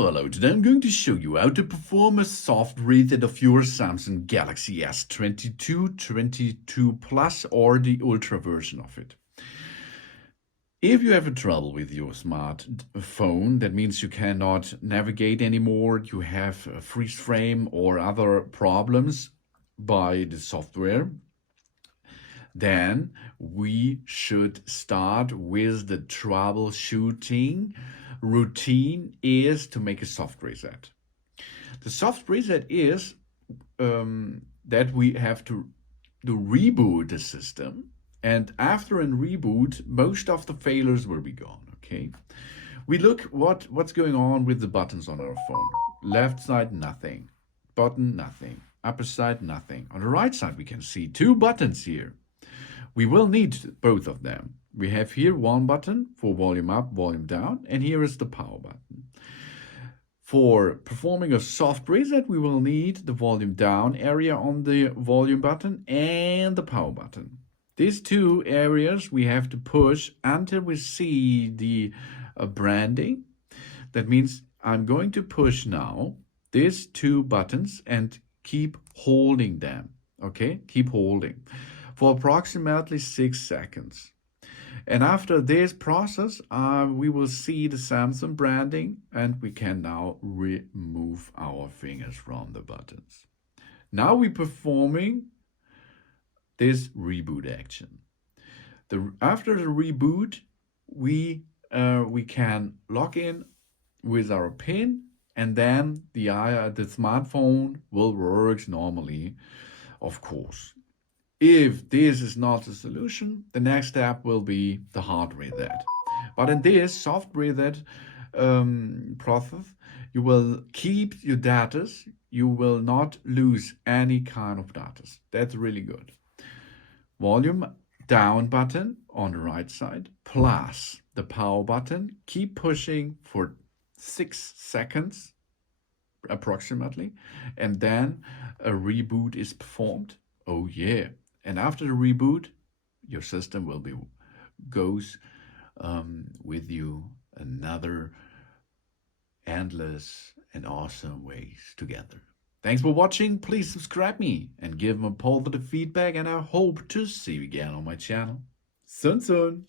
Hello, today I'm going to show you how to perform a soft reset of your Samsung Galaxy S22, 22 Plus or the Ultra version of it. If you have a trouble with your smartphone, that means you cannot navigate anymore, you have a freeze frame or other problems by the software, then we should start with the troubleshooting routine is to make a soft reset. The soft reset is that we have to reboot the system, and after a reboot, most of the failures will be gone, okay? We look what's going on with the buttons on our phone. Left side, nothing. Button, nothing. Upper side, nothing. On the right side, we can see two buttons here. We will need both of them. We have here one button for volume up, volume down, and here is the power button. For performing a soft reset, we will need the volume down area on the volume button and the power button. These two areas we have to push until we see the branding. That means I'm going to push now these two buttons and keep holding them, okay? Keep holding for approximately 6 seconds. And after this process, we will see the Samsung branding, and we can now remove our fingers from the buttons. Now we're performing this reboot action. After the reboot, we can log in with our PIN, and then the smartphone will work normally, of course. If this is not the solution, the next step will be the hard reset. But in this soft reset process, you will keep your data. You will not lose any kind of data. That's really good. Volume down button on the right side, plus the power button. Keep pushing for 6 seconds approximately, and then a reboot is performed. Oh yeah. And after the reboot, your system will goes with you another endless and awesome ways together. Thanks for watching. Please subscribe me and give me positive feedback, and I hope to see you again on my channel. Soon.